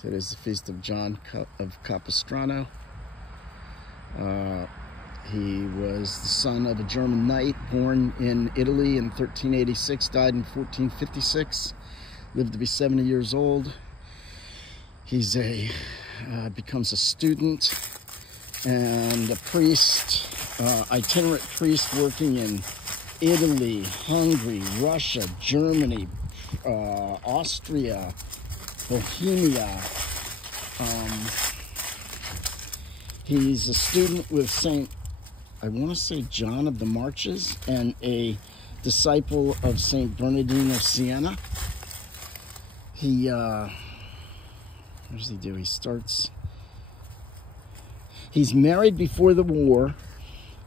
Today's the feast of John of Capistrano. He was the son of a German knight born in Italy in 1386, died in 1456, lived to be 70 years old. He's becomes a student and a priest, itinerant priest working in Italy, Hungary, Russia, Germany, Austria, Bohemia. He's a student with I want to say John of the Marches, and a disciple of Saint Bernardine of Siena. What does he do? He's married before the war.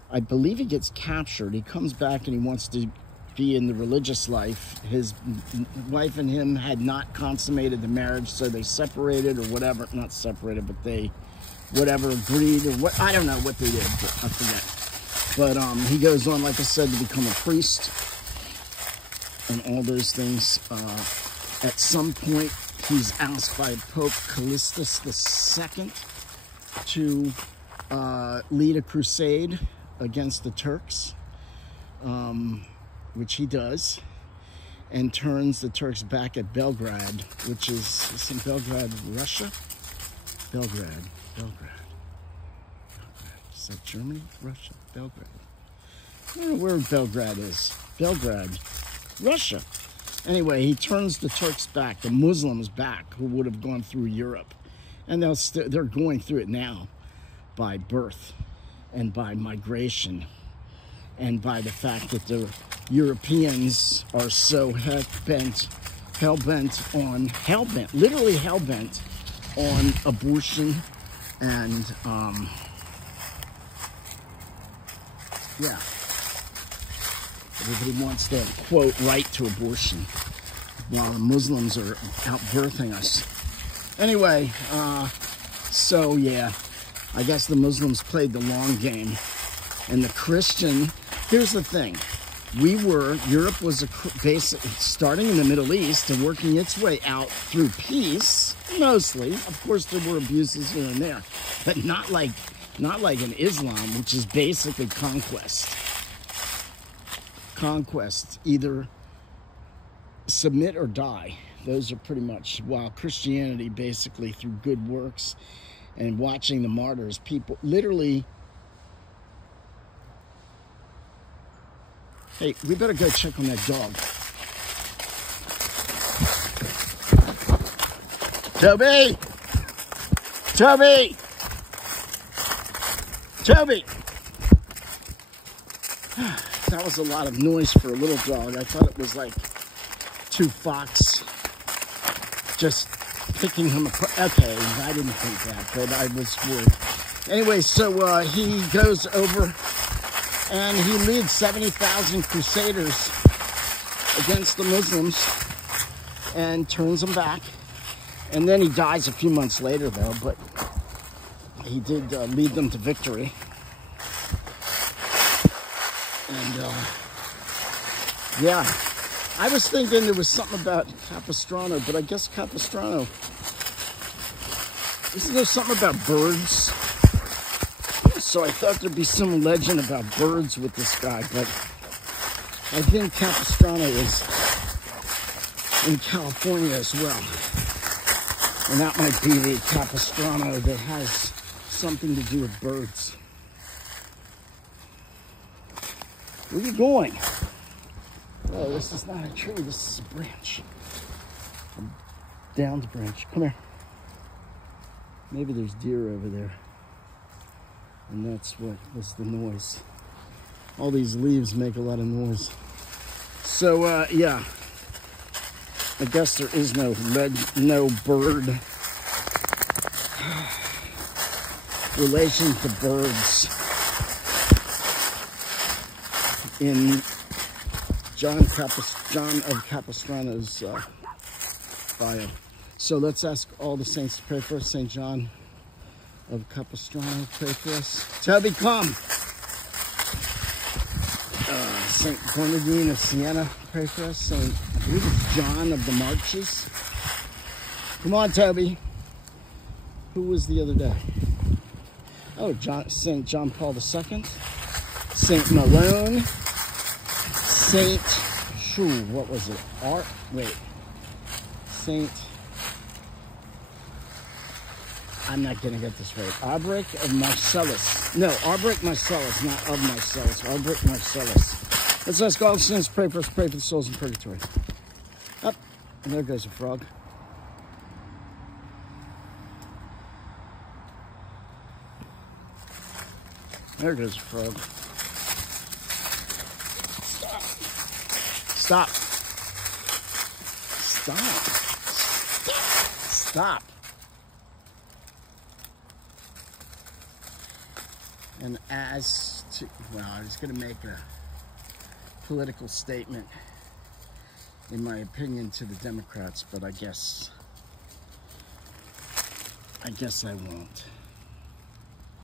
I believe he gets captured. He comes back and he wants to be in the religious life. His wife and him had not consummated the marriage, so they separated or whatever. Not separated, but they agreed, or what, I don't know what they did, but I forget. But he goes on, like I said, to become a priest and all those things. At some point, he's asked by Pope Callistus II to lead a crusade against the Turks, which he does, and turns the Turks back at Belgrade, which is in Belgrade, Russia? Belgrade. Is that Germany? Russia? Belgrade. I don't know where Belgrade is. Belgrade. Russia. Anyway, he turns the Turks back, the Muslims back, who would have gone through Europe. And they're going through it now by birth and by migration and by the fact that the Europeans are so literally hell-bent on abortion and, yeah. Everybody wants the, quote, right to abortion, while the Muslims are out birthing us. Anyway, so yeah, I guess the Muslims played the long game. And the Christian, here's the thing. Europe was starting in the Middle East and working its way out through peace, mostly. Of course, there were abuses here and there, but not like in Islam, which is basically conquest. Conquest, either submit or die. Those are pretty much, while Christianity basically through good works and watching the martyrs, people literally. Hey, we better go check on that dog. Toby! Toby! Toby! That was a lot of noise for a little dog. I thought it was like two fox just picking him apart. Okay, I didn't think that, but I was worried. Anyway, so he goes over and he leads 70,000 crusaders against the Muslims and turns them back. And then he dies a few months later, though, but he did lead them to victory. And, yeah, I was thinking there was something about Capistrano, but I guess Capistrano, isn't there something about birds? So I thought there'd be some legend about birds with this guy, but I think Capistrano is in California as well. And that might be the Capistrano that has something to do with birds. Where are you going? Oh, this is not a tree, this is a branch. Down the branch. Come here. Maybe there's deer over there. And that's what was the noise. All these leaves make a lot of noise. So, yeah. I guess there is no bird relation to birds in John of Capistrano's bio. So let's ask all the saints to pray for us. St. John of Capistrano, pray for us. Toby, come. Saint Bernardine of Siena, pray for us. I believe it's John of the Marches. Come on, Toby. Who was the other day? Oh, St. John Paul II, St. Malone, St. What was it? St. I'm not going to get this right. Albrecht of Marcellus. No, Albrecht Marcellus, not of Marcellus. Albrecht Marcellus. Let's ask all sins, pray for us, pray for the souls in purgatory. Up, and there goes a frog. There goes a frog. Stop. Stop. Stop. Stop. And as to, well, I was going to make a political statement, in my opinion, to the Democrats, but I guess I won't.